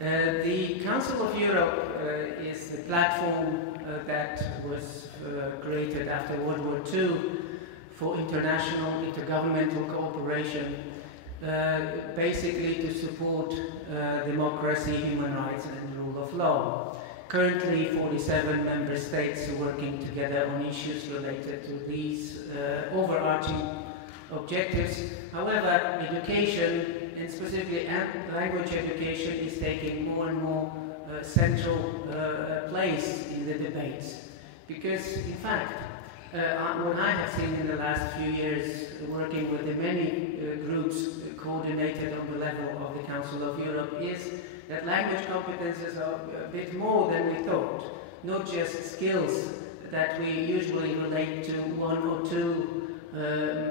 The Council of Europe is the platform that was created after World War II for international intergovernmental cooperation, basically to support democracy, human rights and the rule of law. Currently, 47 member states are working together on issues related to these overarching objectives. However, education, and specifically language education, is taking more and more central place in the debates. Because, in fact, what I have seen in the last few years, working with the many groups coordinated on the level of the Council of Europe, is that language competences are a bit more than we thought. Not just skills that we usually relate to one or two,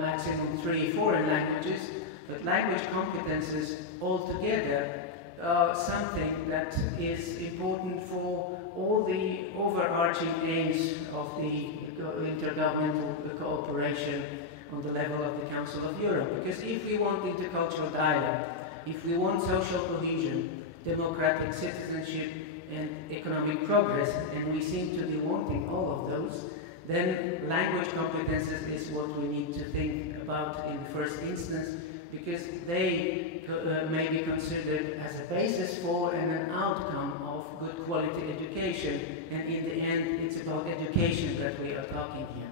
maximum 3 foreign languages, but language competences altogether are something that is important for all the overarching aims of the intergovernmental cooperation on the level of the Council of Europe. Because if we want intercultural dialogue, if we want social cohesion, democratic citizenship and economic progress, and we seem to be wanting all of those, then language competences is what we need to think about in the first instance, because they may be considered as a basis for and an outcome of good quality education, and in the end it's about education that we are talking here.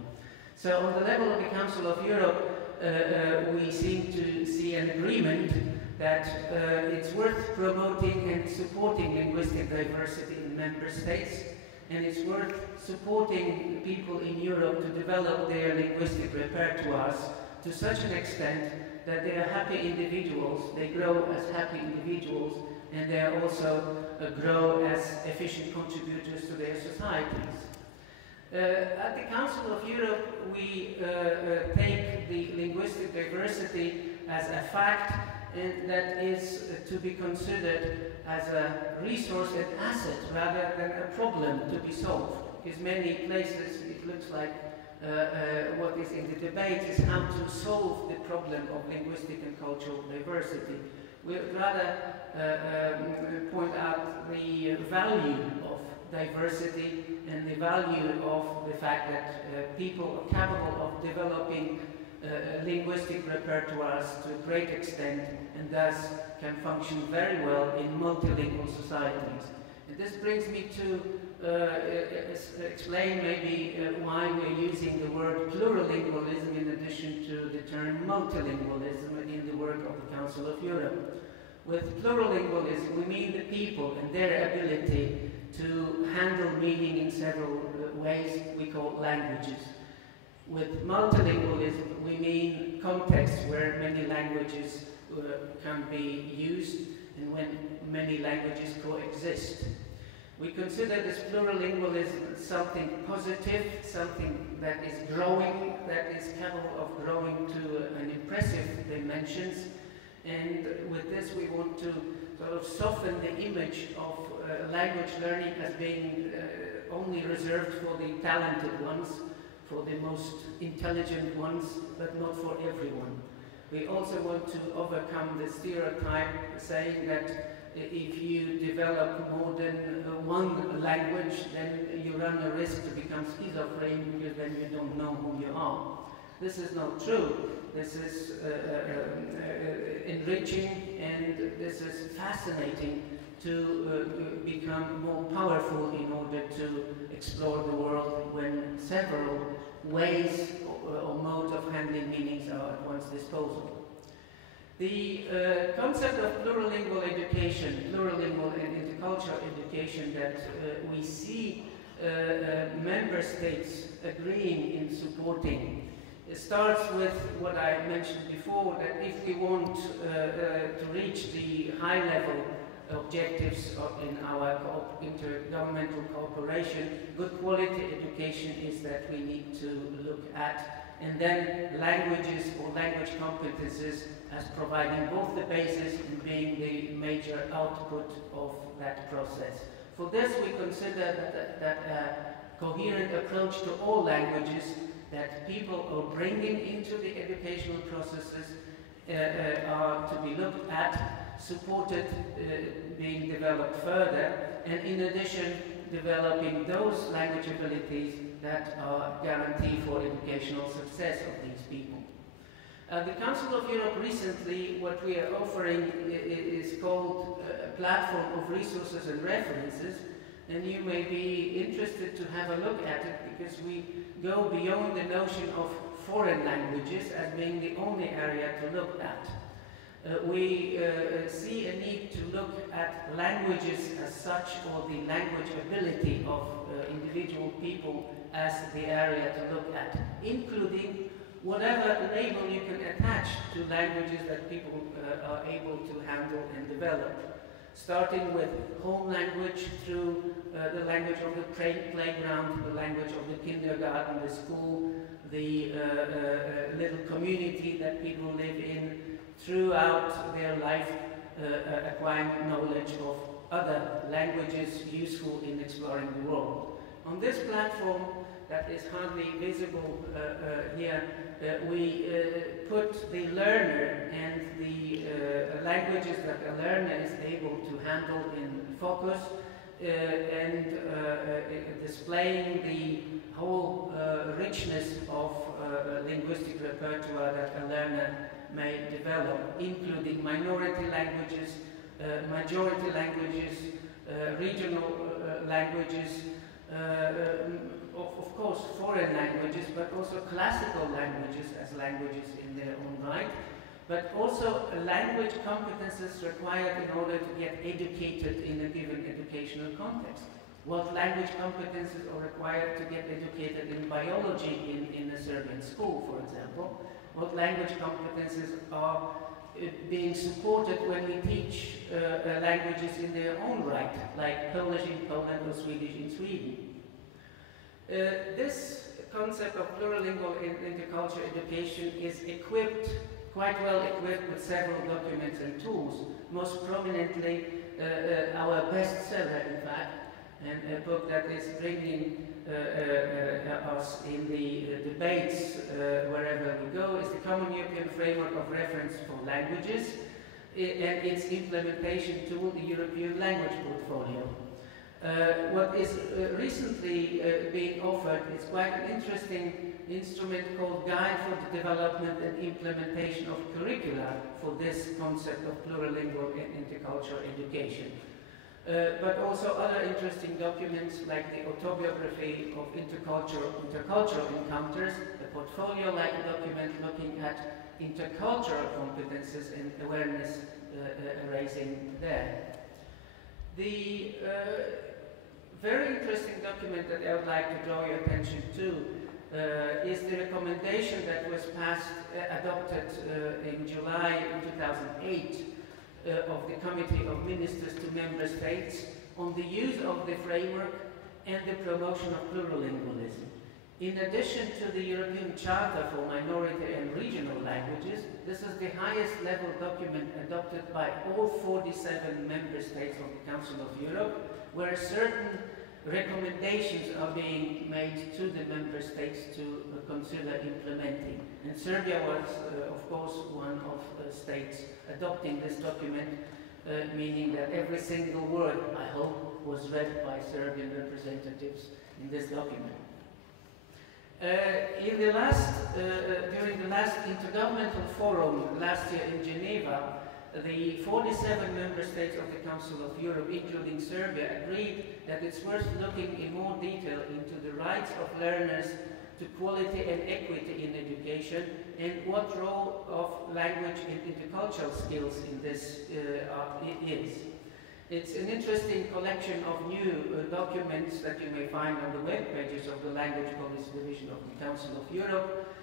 So on the level of the Council of Europe, we seem to see an agreement that it's worth promoting and supporting linguistic diversity in member states, and it's worth supporting people in Europe to develop their linguistic repertoires to such an extent that they are happy individuals, they grow as happy individuals, and they also grow as efficient contributors to their societies. At the Council of Europe, we take the linguistic diversity as a fact, and that is to be considered as a resource and asset rather than a problem to be solved. Because many places it looks like what is in the debate is how to solve the problem of linguistic and cultural diversity. We would rather point out the value of diversity and the value of the fact that people are capable of developing linguistic repertoires to a great extent, and thus can function very well in multilingual societies. And this brings me to explain maybe why we're using the word plurilingualism in addition to the term multilingualism in the work of the Council of Europe. With plurilingualism, we mean the people and their ability to handle meaning in several ways we call languages. With multilingualism, we mean contexts where many languages can be used and when many languages coexist. We consider this plurilingualism something positive, something that is growing, that is capable of growing to an impressive dimensions. And with this, we want to sort of soften the image of language learning as being only reserved for the talented ones, for the most intelligent ones, but not for everyone. We also want to overcome the stereotype saying that if you develop more than one language, then you run a risk to become schizophrenic because then you don't know who you are. This is not true. This is enriching, and this is fascinating to become more powerful in order to explore the world when several ways or modes of handling meanings are at one's disposal. The concept of plurilingual education, plurilingual and intercultural education that we see member states agreeing in supporting, it starts with what I mentioned before, that if we want to reach the high-level objectives in our intergovernmental cooperation, good quality education is that we need to look at, and then languages or language competences as providing both the basis and being the major output of that process. For this, we consider that a coherent approach to all languages that people are bringing into the educational processes are to be looked at supported being developed further, and in addition developing those language abilities that are guarantee for educational success of these people. The Council of Europe recently, what we are offering is called a platform of resources and references, and you may be interested to have a look at it because we go beyond the notion of foreign languages as being the only area to look at. We see a need to look at languages as such, or the language ability of individual people as the area to look at, including whatever label you can attach to languages that people are able to handle and develop. Starting with home language through the language of the playground, the language of the kindergarten, the school, the little community that people live in, throughout their life, acquiring knowledge of other languages useful in exploring the world. On this platform, that is hardly visible here, we put the learner and the languages that the learner is able to handle in focus, and displaying the whole richness of linguistic repertoire that a learner may develop, including minority languages, majority languages, regional languages, of course foreign languages, but also classical languages as languages in their own right, but also language competences required in order to get educated in a given educational context. What language competences are required to get educated in biology in a Serbian school, for example? What language competences are being supported when we teach languages in their own right, like Polish in Poland or Swedish in Sweden? This concept of plurilingual intercultural education is quite well equipped with several documents and tools, most prominently our bestseller, in fact, and a book that is bringing us in the debates wherever we go, is the Common European Framework of Reference for Languages, and its implementation tool, the European Language Portfolio. What is recently being offered is quite an interesting instrument called Guide for the Development and Implementation of Curricula for this concept of plurilingual and intercultural education. But also other interesting documents like the Autobiography of Intercultural Encounters, a portfolio-like document looking at intercultural competences and awareness raising there. The very interesting document that I would like to draw your attention to is the recommendation that was adopted in July 2008 of the Committee of Ministers to Member States on the use of the framework and the promotion of plurilingualism. In addition to the European Charter for Minority and Regional Languages, this is the highest level document adopted by all 47 member states of the Council of Europe, where certain recommendations are being made to the member states to consider implementing. And Serbia was, of course, one of the states adopting this document, meaning that every single word, I hope, was read by Serbian representatives in this document. During the last Intergovernmental Forum last year in Geneva, the 47 member states of the Council of Europe, including Serbia, agreed that it's worth looking in more detail into the rights of learners to quality and equity in education, and what role of language and intercultural skills in this is. It's an interesting collection of new documents that you may find on the web pages of the Language Policy Division of the Council of Europe,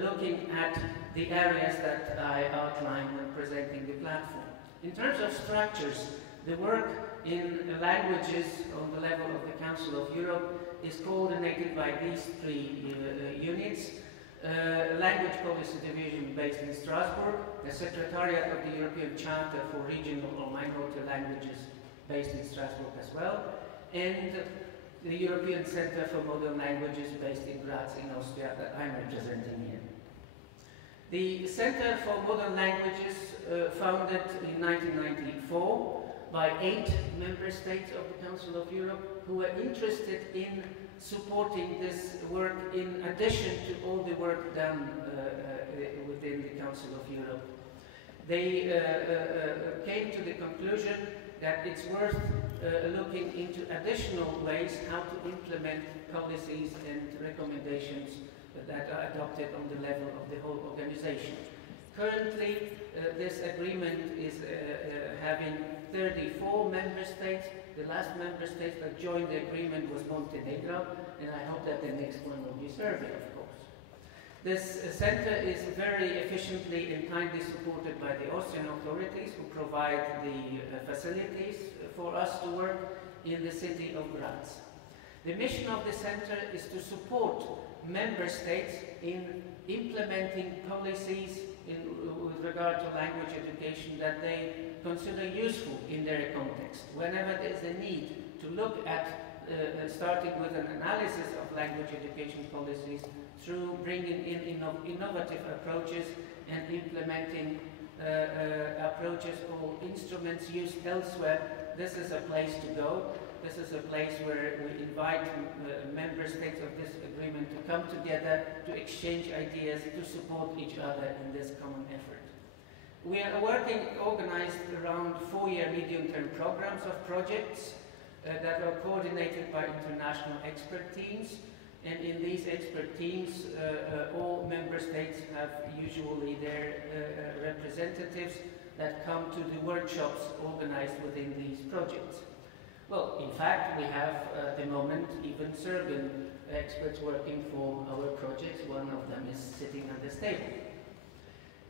looking at the areas that I outlined when presenting the platform. In terms of structures, the work in languages on the level of the Council of Europe is coordinated by these three units. Language Policy Division based in Strasbourg, the Secretariat of the European Charter for Regional or Minority Languages based in Strasbourg as well, and the European Centre for Modern Languages based in Graz in Austria that I'm representing here. The Center for Modern Languages, founded in 1994 by 8 member states of the Council of Europe who were interested in supporting this work in addition to all the work done within the Council of Europe. They came to the conclusion that it's worth looking into additional ways how to implement policies and recommendations that are adopted on the level of the whole organization. Currently, this agreement is having 34 member states. The last member state that joined the agreement was Montenegro, and I hope that the next one will be Serbia, of course. This center is very efficiently and kindly supported by the Austrian authorities, who provide the facilities for us to work in the city of Graz. The mission of the center is to support member states in implementing policies with regard to language education that they consider useful in their context. Whenever there is a need to look at starting with an analysis of language education policies through bringing in innovative approaches and implementing approaches or instruments used elsewhere, this is a place to go. This is a place where we invite member states of this agreement to come together, to exchange ideas, to support each other in this common effort. We are organized around 4-year medium-term programs of projects that are coordinated by international expert teams. And in these expert teams, all member states have usually their representatives that come to the workshops organized within these projects. Well, in fact, we have at the moment even Serbian experts working for our projects. One of them is sitting at this table.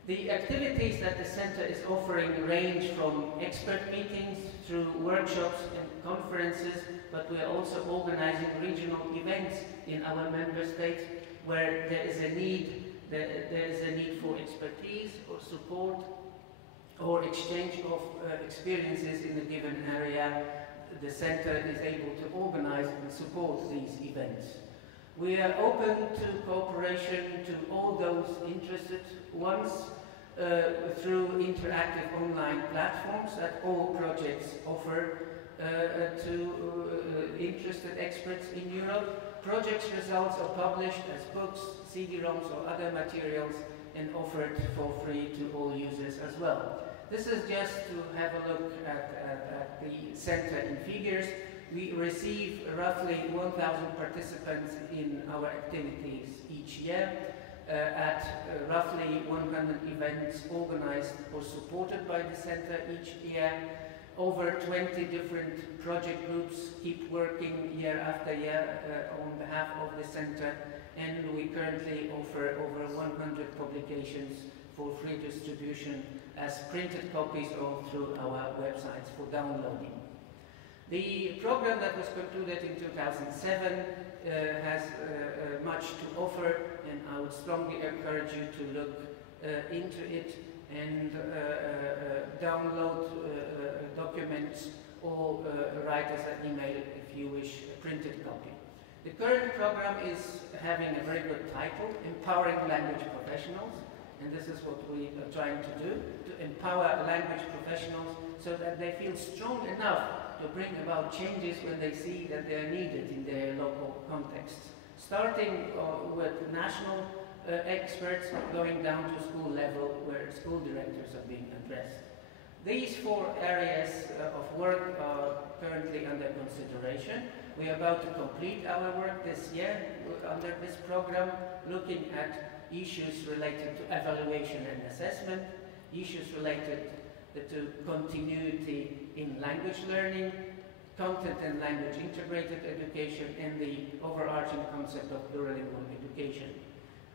The activities that the center is offering range from expert meetings through workshops and conferences, but we are also organizing regional events in our member states where there is a need for expertise or support or exchange of experiences in a given area. The center is able to organize and support these events. We are open to cooperation to all those interested ones through interactive online platforms that all projects offer to interested experts in Europe. Projects results are published as books, CD-ROMs or other materials and offered for free to all users as well. This is just to have a look at the center in figures. We receive roughly 1,000 participants in our activities each year at roughly 100 events organized or supported by the center each year. Over 20 different project groups keep working year after year on behalf of the center, and we currently offer over 100 publications for free distribution as printed copies or through our websites for downloading. The program that was concluded in 2007 has much to offer, and I would strongly encourage you to look into it and download documents or write us an email if you wish a printed copy. The current program is having a very good title, Empowering Language Professionals, and this is what we are trying to do, to empower language professionals so that they feel strong enough to bring about changes when they see that they are needed in their local contexts. Starting with national experts, going down to school level where school directors are being addressed. These 4 areas of work are currently under consideration. We are about to complete our work this year under this program, looking at issues related to evaluation and assessment, issues related to continuity in language learning, content and language integrated education, and the overarching concept of plurilingual education.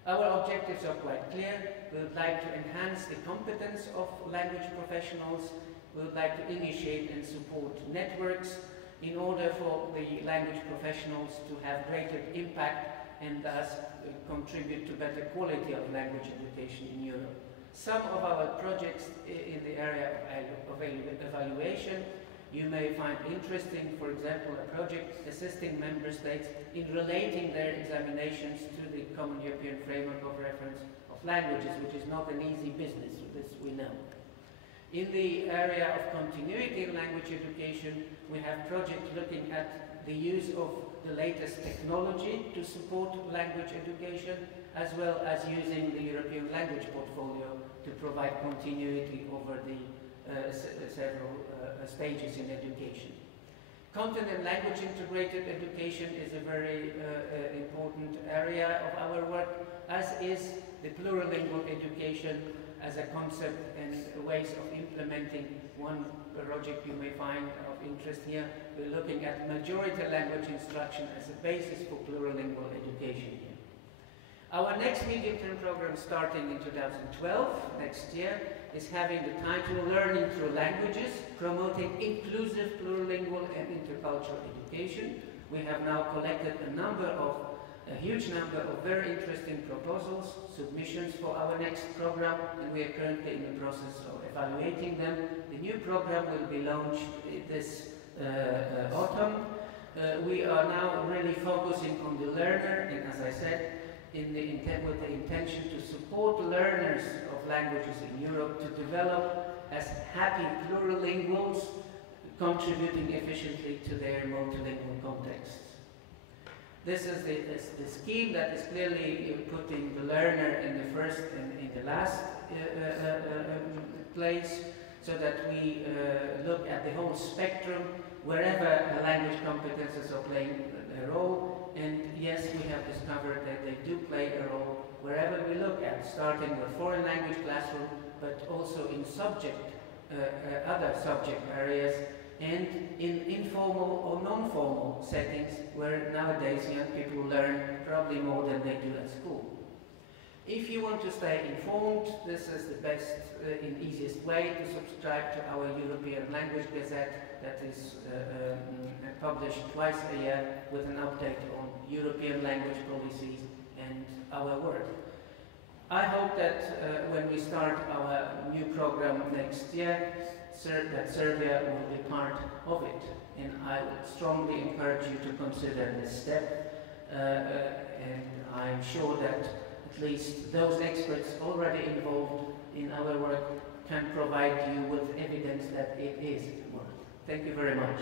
Our objectives are quite clear. We would like to enhance the competence of language professionals. We would like to initiate and support networks in order for the language professionals to have greater impact and thus contribute to better quality of language education in Europe. Some of our projects in the area of evaluation you may find interesting, for example, a project assisting member states in relating their examinations to the Common European Framework of Reference of languages, which is not an easy business, this we know. In the area of continuity in language education, we have projects looking at the use of the latest technology to support language education, as well as using the European language portfolio to provide continuity over the several stages in education. Content and language integrated education is a very important area of our work, as is the plurilingual education as a concept and ways of implementing. One project you may find of interest here, we're looking at majority language instruction as a basis for plurilingual education here. Our next medium-term program, starting in 2012, next year, is having the title Learning Through Languages, Promoting Inclusive, Plurilingual and Intercultural Education. We have now collected a huge number of very interesting proposals, submissions for our next program, and we are currently in the process of evaluating them. The new program will be launched this autumn. We are now really focusing on the learner, and as I said, with the intention to support learners of languages in Europe to develop as happy plurilinguals, contributing efficiently to their multilingual contexts. This is the scheme that is clearly putting the learner in the first and in the last place, so that we look at the whole spectrum wherever the language competences are playing a role. And yes, we have discovered that they do play a role wherever we look at, starting with foreign language classroom, but also in other subject areas, and in informal or non-formal settings where nowadays young people learn probably more than they do at school. If you want to stay informed, this is the best and easiest way to subscribe to our European Language Gazette that is published twice a year with an update on European language policies and our work. I hope that when we start our new program next year, that Serbia will be part of it. And I would strongly encourage you to consider this step. And I'm sure that at least those experts already involved in our work can provide you with evidence that it is worth. Thank you very much.